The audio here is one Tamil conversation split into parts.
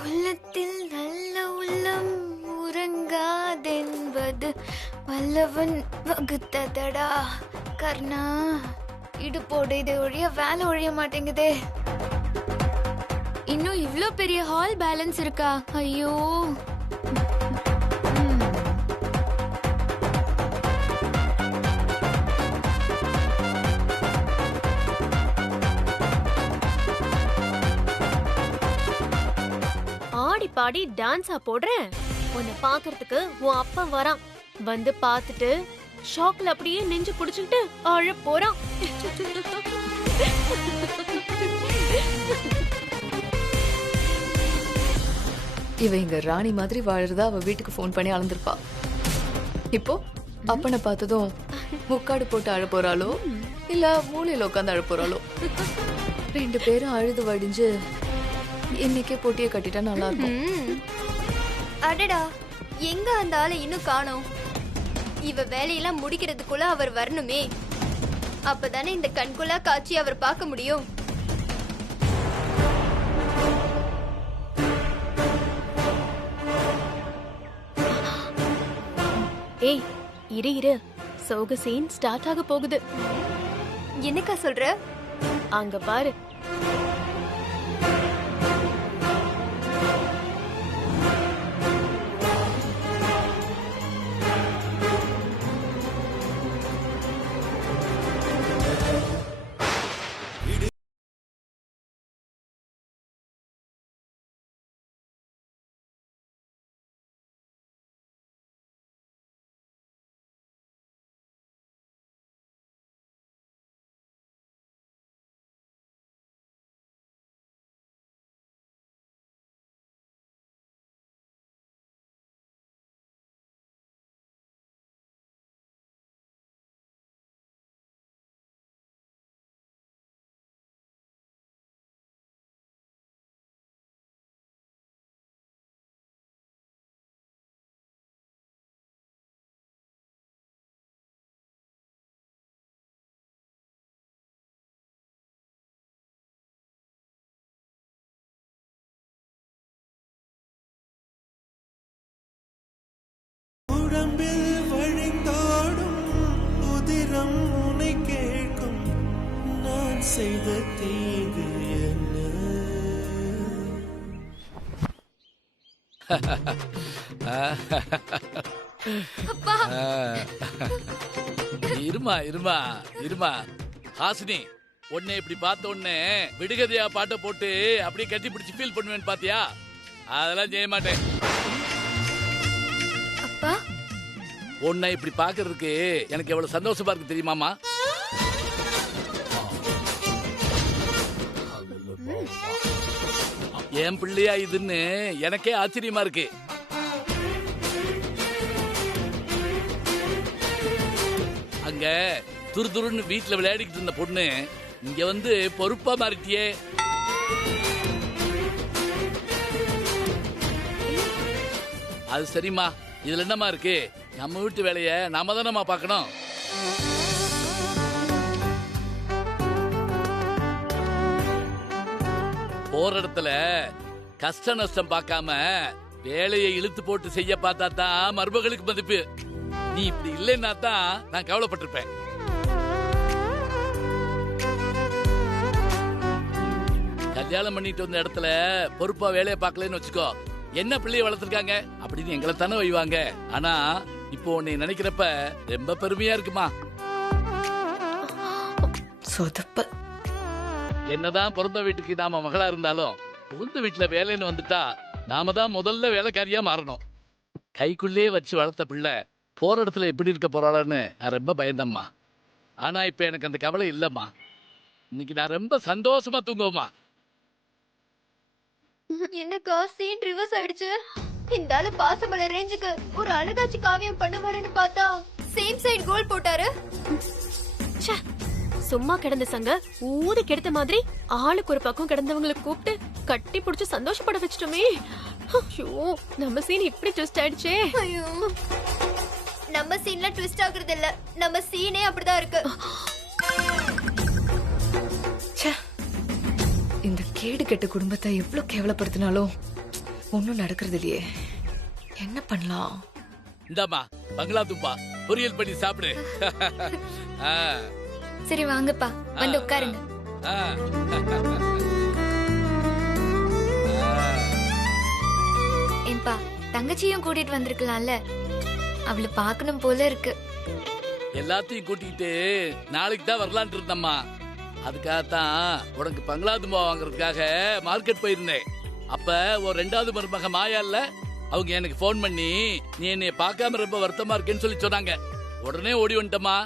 உள்ளத்தில் நல்ல உள்ளம் உறங்காதென்பது வல்லவன் வகுத்ததடா கர்ணா. இடுப்போடு இது ஒழிய வேலை ஒழிய மாட்டேங்குதே. இன்னும் இவ்ளோ பெரிய ஹால் பேலன்ஸ் இருக்கா? ஐயோ. ஆடி பாடி டான்ஸா போடுறேன். உன்னை பாக்குறதுக்கு உன் அப்பா வரான். வந்து பாத்துட்டு ஷாக்ல அப்படியே நெஞ்சு புடிச்சுட்டு அழ போறான். இவ இங்க ராணி மாதிரி வாழறதா அவ வீட்டுக்கு போன் பண்ணி அளந்திருப்பா. இப்போ அப்பனை பார்த்ததும் முக்காடு போட்டு அழ போறாளோ இல்ல மூலையில உட்காந்து அழ போறாளோ? 2 பேரும் அழுது வடிஞ்சு இன்னைக்கே போட்டியை கட்டிட்டா நல்லா இருக்கும். அடடா, எங்க அந்த ஆளை இன்னும் காணோம்? இவ வேலையெல்லாம் முடிக்கிறதுக்குள்ள அவர் வரணுமே. அப்பதானே இந்த கண்கொள்ளா காட்சி அவர் பார்க்க முடியும். ஏய் இரு இரு, சோக சீன் ஸ்டார்ட் ஆக போகுது. என்னக்கா சொல்ற? அங்க பாரு. உடம்பில் வழிந்தோடும் உதிரம் உனை கேட்கும். நான் செய்த தீங்கு என்ன? இருமா இருமா இருமா ஹாசினி, உன்னை இப்படி பார்த்த உடனே விடுகதையா பாட்டை போட்டு அப்படியே கட்டி பிடிச்சு ஃபீல் பண்ணுவேன்னு பாத்தியா? அதெல்லாம் செய்ய மாட்டேன். அப்பா, உன்னை இப்படி பாக்குறதுக்கு எனக்கு எவ்வளவு சந்தோஷமா இருக்கு தெரியுமாமா? என் பிள்ளையா இதுன்னு எனக்கே ஆச்சரியமா இருக்கு. அங்க துருதுருன்னு வீட்டுல விளையாடிக்கிட்டு இருந்த பொண்ணு இங்க வந்து பொறுப்பா மாறிட்டியே. அது சரிம்மா, இதுல என்னமா இருக்கு? நம்ம வீட்டு வேலைய நாம தானம்மா பார்க்கணும். போற இடத்துல கஷ்ட நஷ்டம் பார்க்காம வேலையை இழுத்து போட்டு செய்ய பார்த்தா தான் மருமகளுக்கு மதிப்பு. நீ இப்படி இல்லைன்னா தான் நான் கவலைப்பட்டிருப்பேன். கல்யாணம் பண்ணிட்டு வந்த இடத்துல பொறுப்பா வேலையை பார்க்கலன்னு வச்சுக்கோ, என்ன பிள்ளைய வளர்த்திருக்காங்க அப்படின்னு எங்களை தானே வைவாங்க. ஆனா இப்போ உன்னை நினைக்கிறப்ப ரொம்ப பெருமையா இருக்குமா. சொதப்ப. என்னதான் பிறந்த வீட்டுக்கு நாம மகளா இருந்தாலும் புகுந்த வீட்டுல வேலைன்னு வந்துட்டா நாம தான் முதல்ல வேலைக்காரியா மாறணும். கைக்குள்ளே வச்சு வளர்த்த பிள்ளை போற இடத்துல எப்படி இருக்க போறாளான்னு நான் ரொம்ப பயந்தம்மா. ஆனா இப்ப எனக்கு அந்த கவலை இல்லம்மா. இன்னைக்கு நான் ரொம்ப சந்தோஷமா தூங்குவோமா. என்னக்கா சீன் ரிவர்ஸ் ஆயிடுச்சு? இந்த ஆளு பாசமல ரேஞ்சுக்கு ஒரு அழகாச்சி காவியம் பண்ணுவாருன்னு பார்த்தா சேம் சைடு கோல் போட்டாரு. சும்மா கிடந்த சங்க ஊதி கெடுத்த மாதிரி ஆளுக்கு ஒரு பக்கம் கிடந்தவங்களை கூப்பிட்டு கட்டி பிடிச்சு சந்தோஷப்பட வச்சிட்டோமே. ஐயோ, நம்ம சீன் இப்படி ட்விஸ்ட் ஆயிடுச்சே. ஐயோ, நம்ம சீன்ல ட்விஸ்ட் ஆகுறது இல்ல, நம்ம சீனே அப்படிதான் இருக்கு. இந்த கேடு கெட்ட குடும்பத்தை எவ்வளவு கேவலப்படுத்தினாலும் ஒன்றும் நடக்கிறது இல்லையே, என்ன பண்ணலாம்? இந்தாம்மா பங்களா தும்பா பொரியல் பண்ணி சாப்பிடு. ஆ, சரி வாங்கப்பா, வந்து உட்காருங்க. ஆ. ஏன்பா, தங்கச்சியும் கூட்டிட்டு வந்திருக்கலாம்ல, அவளை பார்க்கணும் போல இருக்கு. எல்லாத்தையும் கூட்டிக்கிட்டு நாளைக்கு தான் வரலான் இருந்தம்மா. அதுக்காகத்தான் உனக்கு பங்களா தும்பா வாங்குறதுக்காக மார்க்கெட் போயிருந்தேன். அப்ப ஒரு 2வது மருமக மாயா இல்ல, அவங்க எனக்கு போன் பண்ணி நீ என்னைய பார்க்காம ரொம்ப வருத்தமா இருக்கேன்னு சொல்லி சொன்னாங்க. உடனே ஓடி வந்துட்டம்மா.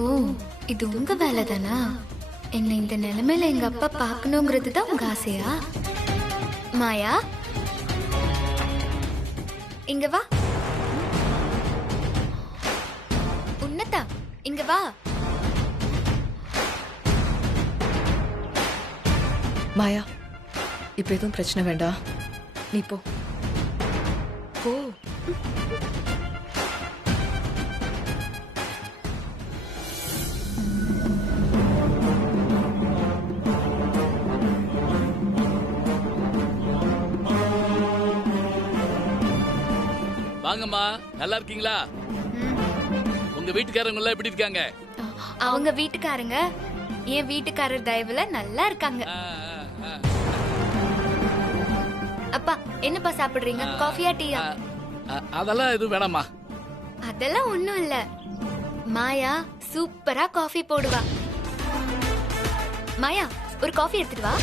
ஓ, இது உங்க வேலை தானா? என்ன இந்த நிலைமையில எங்க அப்பா பார்க்கணுங்கிறது தான் உங்க ஆசையா? மாயா, இங்க வா. உன்னதா, இங்க வா. மாயா, இப்ப எதுவும் பிரச்சனை வேண்டாம், நீ போ போ. வாங்கம்மா, நல்லா இருக்கீங்களா? உங்க வீட்டுக்காரங்க எல்லாம் எப்படி இருக்காங்க? அவங்க வீட்டுக்காரங்க என் வீட்டுக்காரர் தயவுல நல்லா இருக்காங்க. ஆ, ஆ, ஆ. அப்பா, என்னப்பா சாப்பிடுறீங்க? காஃபியா டீயா? அதெல்லாம் எதுவும் வேணாம்மா. அதெல்லாம் ஒண்ணும் இல்ல. மாயா சூப்பரா காஃபி போடுவா. மாயா, ஒரு காஃபி எடுத்துட்டு வா.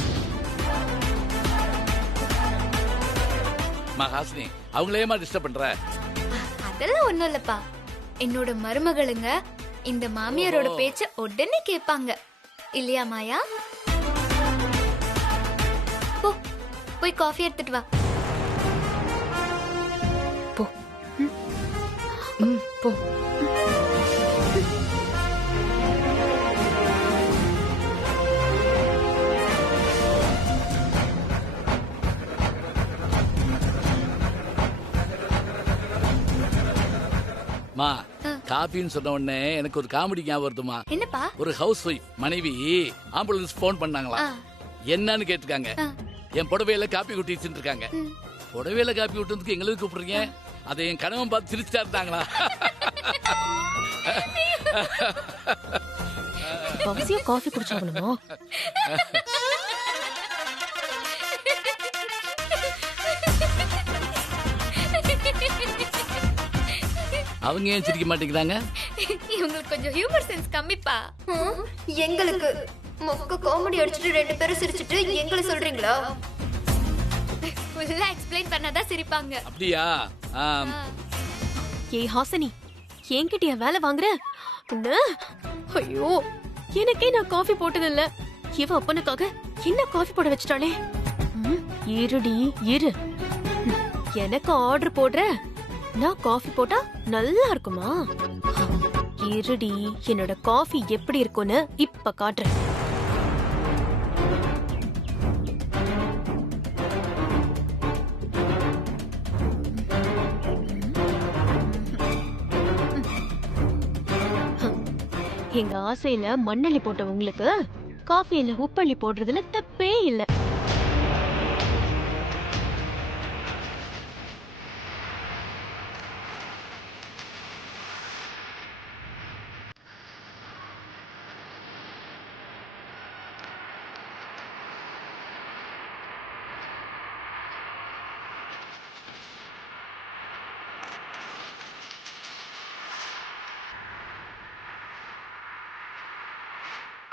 ஹாசினி, அவங்களேமா டிஸ்டர்ப் பண்ற? அதெல்லாம் ஒண்ணும் இல்லப்பா. என்னோட மருமகளுங்க இந்த மாமியாரோட பேச்ச உடனே கேட்பாங்க இல்லையா மாயா? போ, போய் காஃபி எடுத்துட்டு வா. போ. போ. மா, காபின்னு சொன்ன உடனே எனக்கு ஒரு காமெடி ஞாபகம் வருதுமா. என்னப்பா? ஒரு ஹவுஸ் ஒய்ஃப் மனைவி ஆம்புலன்ஸ் போன் பண்ணாங்களா, என்னன்னு கேட்டுருக்காங்க. என் புடவையில காப்பி குட்டிட்டு இருக்காங்க. புடவையில காப்பி விட்டுறதுக்கு எங்களுக்கு கூப்பிடுறீங்க? அதை என் கணவன் பார்த்து சிரிச்சுட்டா இருந்தாங்களா? அவசியம் காஃபி குடிச்சாகணுமா? அவங்க ஏன் சிரிக்க மாட்டேங்கிறாங்க? இவங்களுக்கு கொஞ்சம் ஹியூமர் சென்ஸ் கம்மிப்பா. எங்களுக்கு மொக்க காமெடி அடிச்சிட்டு 2 பேரும் சிரிச்சிட்டு எங்களை சொல்றீங்களா? ஃபுல்லா எக்ஸ்பிளைன் பண்ணாதான் சிரிப்பாங்க. அப்படியா? ஏய் ஹாசினி, என்கிட்டயா வேலை வாங்குற? உன்ன ஐயோ, எனக்கே நான் காஃபி போட்டதில்ல. இவ அப்பனுக்காக என்ன காஃபி போட வச்சிட்டாளே. இருடி இரு, எனக்கு ஆர்டர் போடுற, நான் காஃபி போட்டா நல்லா இருக்குமா? இருடி, என்னோட காஃபி எப்படி இருக்கும்னு இப்ப காட்டுறேன். எங்க ஆசையில மண்ணள்ளி போட்ட உங்களுக்கு காஃபியில உப்பள்ளி போடுறதுல தப்பே இல்ல.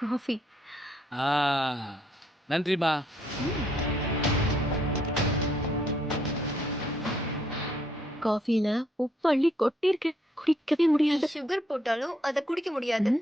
காஃபி. நன்றிமா. காஃபில உப்பு அள்ளி கொட்டிருக்கு, குடிக்கவே முடியாது. சுகர் போட்டாலும் அதை குடிக்க முடியாது.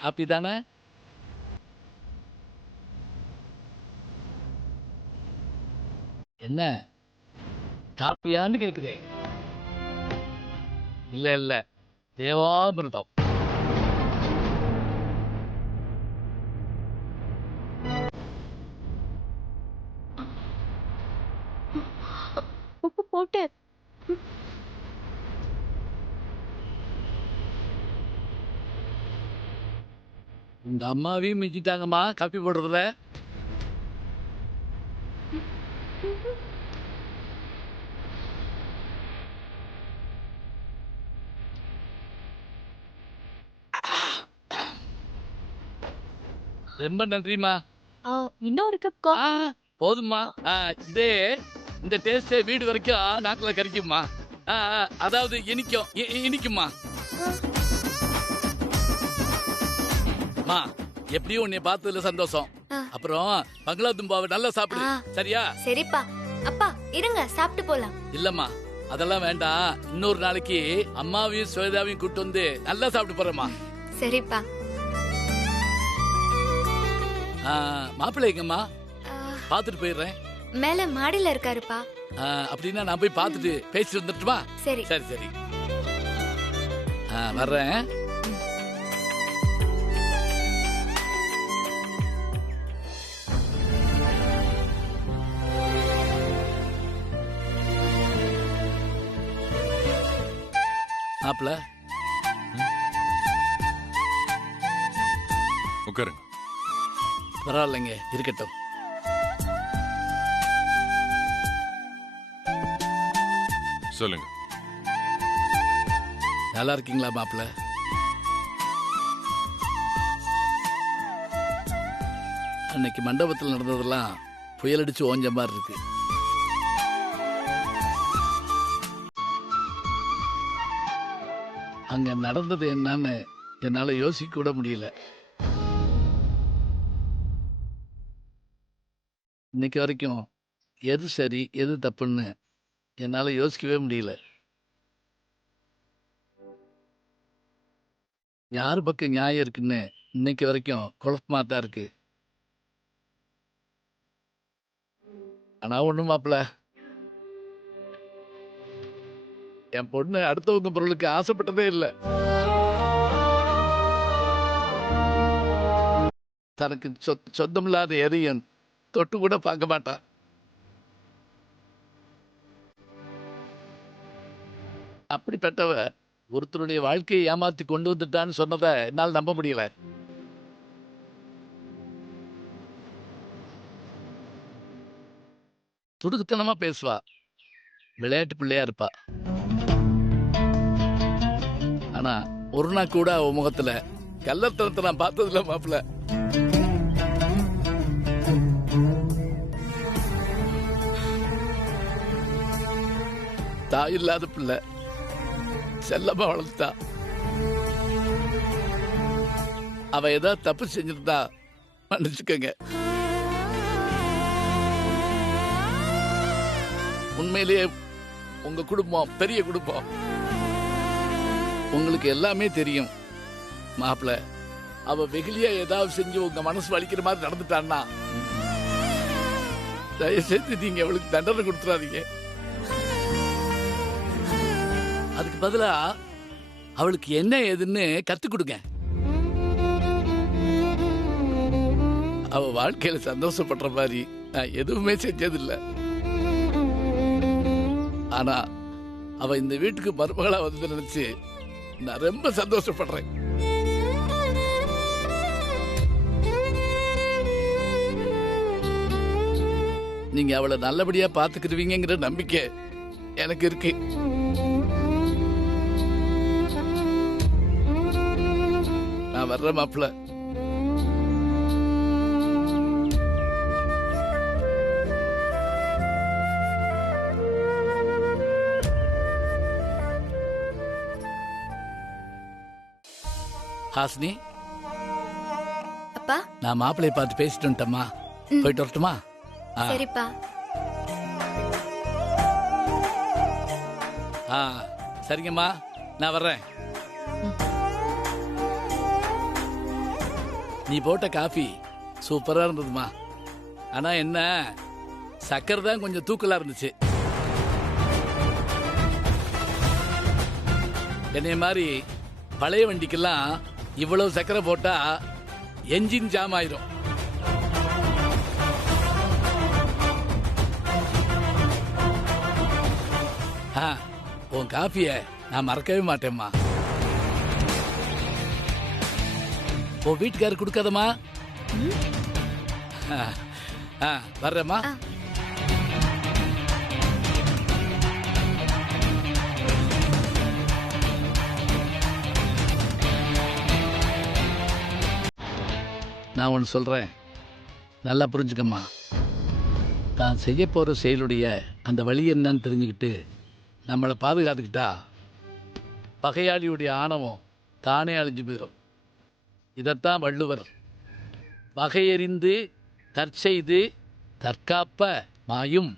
காப்பி தானே? என்ன காப்பியான்னு கேட்குறேன். இல்ல இல்ல, தேவாமிர்தம். உப்பு போட்டேன். உங்க அம்மாவையும் மிஞ்சிட்டாங்கம்மா காப்பி போடுறதுல. ரொம்ப நன்றிம்மா. இன்னொரு கப் காஃபி. போதும்மா. இதே இந்த டேஸ்டே வீடு வரைக்கும் நாக்குல கறிக்கும்மா. அதாவது இனிக்கும் இனிக்கும்மா. அம்மா, எப்படியும் உன்னை பார்த்ததுல சந்தோஷம். அப்புறம் பங்களா தும்பாவை நல்லா சாப்பிடு, சரியா? சரிப்பா. அப்பா இருங்க, சாப்பிட்டு போலாம். இல்லம்மா, அதெல்லாம் வேண்டாம். இன்னொரு நாளைக்கு அம்மாவையும் சுவேதாவையும் கூட்டு வந்து நல்லா சாப்பிட்டு போறேம்மா. சரிப்பா. மாப்பிள்ளை எங்கம்மா? பாத்துட்டு போயிடுறேன். மேல மாடியில இருக்காருப்பா. அப்படின்னா நான் போய் பார்த்துட்டு பேசிட்டு வந்துட்டுமா? சரி சரி சரி. வர்றேன். மாப்பிள்ள உட்காருங்க. பரவாயில்லைங்க, இருக்கட்டும். சொல்லுங்க. நல்லா இருக்கீங்களா மாப்பிள்ள? அன்னைக்கு மண்டபத்தில் நடந்ததெல்லாம் புயல் அடிச்சு ஓஞ்ச மாதிரி இருக்கு. அங்க நடந்தது என்னன்னு என்னால யோசிக்க கூட முடியல. இன்னைக்கு வரைக்கும் எது சரி எது தப்புன்னு என்னால யோசிக்கவே முடியல. யாரு பக்கம் நியாயம் இருக்குன்னு இன்னைக்கு வரைக்கும் குழப்பமா தான் இருக்கு. ஆனா ஒண்ணும் மாப்பிள்ள, என் பொண்ணு அடுத்தவங்க பொருளுக்கு ஆசைப்பட்டதே இல்லை. தனக்கு சொந்தமில்லாத எதையும் தொட்டு கூட பார்க்க மாட்டான். அப்படிப்பட்டவ ஒருத்தருடைய வாழ்க்கையை ஏமாத்தி கொண்டு வந்துட்டான்னு சொன்னதை என்னால் நம்ப முடியல. துடுக்குத்தனமா பேசுவா, விளையாட்டு பிள்ளையா இருப்பா. ஆனா ஒரு நாள் கூட அவ முகத்துல கள்ளத்தனத்தை நான் பார்த்ததில்ல மாப்பிள்ள. தாய் இல்லாத பிள்ளை செல்லமா வளர்த்தா. அவ ஏதாவது தப்பு செஞ்சிருந்தா மன்னிச்சுக்கங்க. உண்மையிலேயே உங்க குடும்பம் பெரிய குடும்பம். உங்களுக்கு எல்லாமே தெரியும் மாப்பிள்ள. அவ வெகுலியா ஏதாவது செஞ்சு உங்க மனசு வலிக்கிற மாதிரி நடந்துட்டான்னா தயவுசெய்து நீங்க அவளுக்கு தண்டனை கொடுத்துறாதீங்க. அதுக்கு பதிலா அவளுக்கு என்ன ஏதுன்னு கத்து கொடுங்க. அவ வாழ்க்கையில சந்தோஷப்படுற மாதிரி நான் எதுவுமே செஞ்சதில்லை. ஆனா அவ இந்த வீட்டுக்கு மருமகளா வந்து நினைச்சு நான் ரொம்ப சந்தோஷப்படுறேன். நீங்க அவளை நல்லபடியா பாத்துக்கிடுவீங்கிற நம்பிக்கை எனக்கு இருக்கு. நான் வர்ற மாப்பிள்ள. ஹாசினி, அப்பா. நான் மாப்பிள்ளைய பார்த்து பேசிட்டு வந்துட்டேம்மா. போயிட்டு வரட்டுமா? சரிப்பா. சரிங்கம்மா, நான் வர்றேன். நீ போட்ட காஃபி சூப்பரா இருந்ததுமா. ஆனா என்ன, சக்கரை தான் கொஞ்சம் தூக்கலா இருந்துச்சு. என்னைய மாதிரி பழைய வண்டிக்கெல்லாம் இவ்வளவு சக்கரை போட்டா என்ஜின் ஜாம் ஆயிரும். உன் காஃபிய நான் மறக்கவே மாட்டேம்மா. உன் வீட்டுக்காரு கொடுக்காதம்மா. வர்றேம்மா. நான் ஒன்று சொல்கிறேன், நல்லா புரிஞ்சுக்கம்மா. தான் செய்ய போகிற செயலுடைய அந்த வழி என்னன்னு தெரிஞ்சுக்கிட்டு நம்மளை பாதுகாத்துக்கிட்டா பகையாளியுடைய ஆணவம் தானே அழிஞ்சு போயிடும். இதைத்தான் வள்ளுவர் வகையறிந்து தற்செய்து தற்காப்ப மாயும்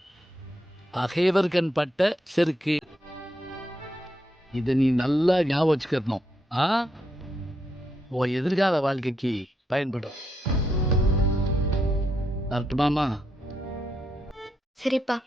பகைவர்கண் பட்ட செருக்கு. இதை நீ நல்லா ஞாபகம் வச்சுக்கணும். உன் எதிர்கால வாழ்க்கைக்கு பயன்படும். மாமா. சரிப்பா.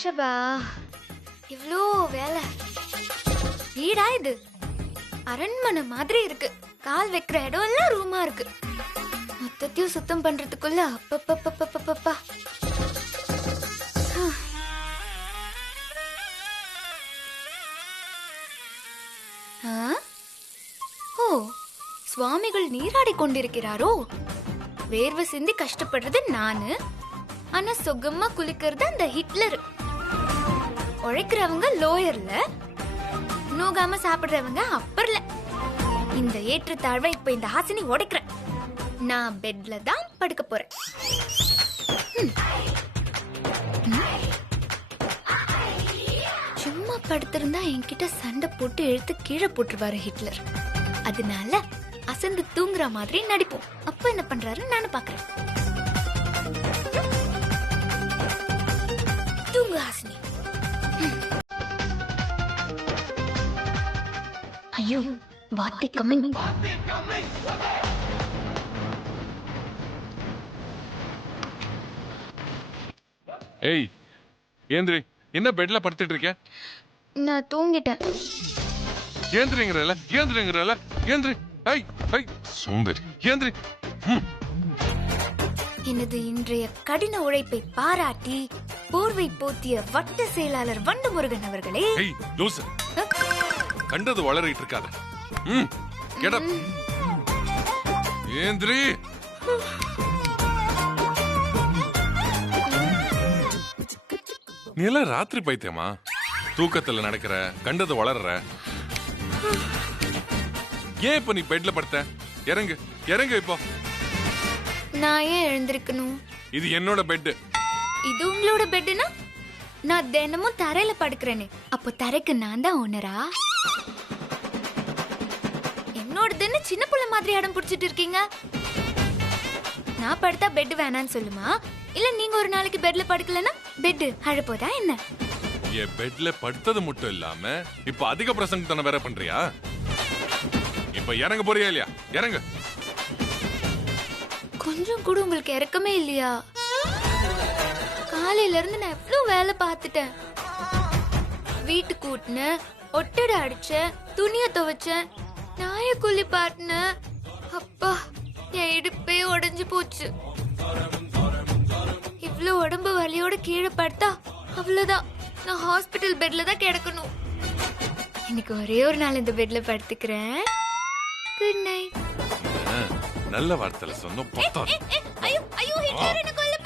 ஷபா, இவ்ளோ வேலை. வீடா இது? அரண்மனை மாதிரி இருக்கு. கால் வைக்கிற இடம் எல்லாம் ரூமா இருக்கு. மொத்தத்தையும் சுத்தம் பண்றதுக்குள்ள அப்பப்பப்பப்பப்பப்பா. ஓ, சுவாமிகள் நீராடி கொண்டிருக்கிறாரோ? வேர்வை சிந்தி கஷ்டப்படுறது நானு, ஆனா சுகமா குளிக்கிறது அந்த ஹிட்லர். உழைக்கிறவங்க லோயர்ல, நோகாம சாப்பிடுறவங்க அப்பர்ல. இந்த ஏற்ற தாழ்வை இப்ப இந்த ஹாசினி உடைக்கிறேன். நான் பெட்ல தான் படுக்க போறேன். சும்மா படுத்திருந்தா என்கிட்ட சண்டை போட்டு இழுத்து கீழே போட்டுருவாரு ஹிட்லர். அதனால அசந்து தூங்குற மாதிரி நடிப்போம். அப்ப என்ன பண்றாரு நானும் பாக்குறேன். தூங்கு ஹாசினி. ஐயோ, வாத்தி கம்மிங். ஏய் ஏந்திரி, என்ன பெட்ல படுத்துட்டு இருக்க? நான் தூங்கிட்டேன். ஏந்திரிங்கறல ஏந்திரிங்கறல ஏந்திரி. ஐய் ஐய் சுந்தரி ஏந்திரி. எனது இன்றைய கடின உழைப்பை பாராட்டி போர்வை போத்திய வட்ட செயலாளர் வண்டுமுருகன் அவர்களே. ஏய் லூசு, கண்டது வளரிட்டு இருக்காத. Get up. ஏந்திரி. நீ எல்லாம் ராத்திரி பைத்தியமா? தூக்கத்துல நடக்கிற, கண்டது வளர்ற. ஏன் இப்ப நீ பெட்ல படுத்த? இறங்கு இறங்கு. இப்போ நான் ஏன் எழுந்திருக்கணும்? இது என்னோட பெட். இது உங்களோட பெட்னா நான் தினமும் தரையில படுக்கிறேனே, அப்போ தரைக்கு நான் தான் ஓனரா? என்னோடதுன்னு சின்ன புள்ள மாதிரி அடம் பிடிச்சிட்டு இருக்கீங்க. நான் படுத்தா பெட் வேணான்னு சொல்லுமா, இல்ல நீங்க ஒரு நாளைக்கு பெட்ல படுக்கலன்னா பெட் அழப்போதா என்ன? என் பெட்ல படுத்தது மட்டும் இல்லாம இப்ப அதிக பிரசங்கத்தனை வேற பண்றியா? இப்ப இறங்க போறியா இல்லையா? இறங்கு. கொஞ்சம் கூட உங்களுக்கு இறக்கமே இல்லையா? காலையில இருந்து நான் எவ்வளவு வேலை பார்த்துட்டேன். வீட்டு கூட்டினேன், ஒட்டடை அடிச்சேன், துணிய துவைச்சேன், நாய குளிப்பாட்டினேன். அப்பா, என் இடுப்பே உடைஞ்சு போச்சு. இவ்வளவு உடம்பு வலியோட கீழே படுத்தா அவ்வளவுதான், நான் ஹாஸ்பிட்டல் பெட்ல தான் கிடக்கணும். இன்னைக்கு ஒரே ஒரு நாள் இந்த பெட்ல படுத்துக்கிறேன். Good night. நல்ல வார்த்தையில சொன்னோம். ஐயோ ஐயோ, ஹிட்லர் என்ன கொல்ல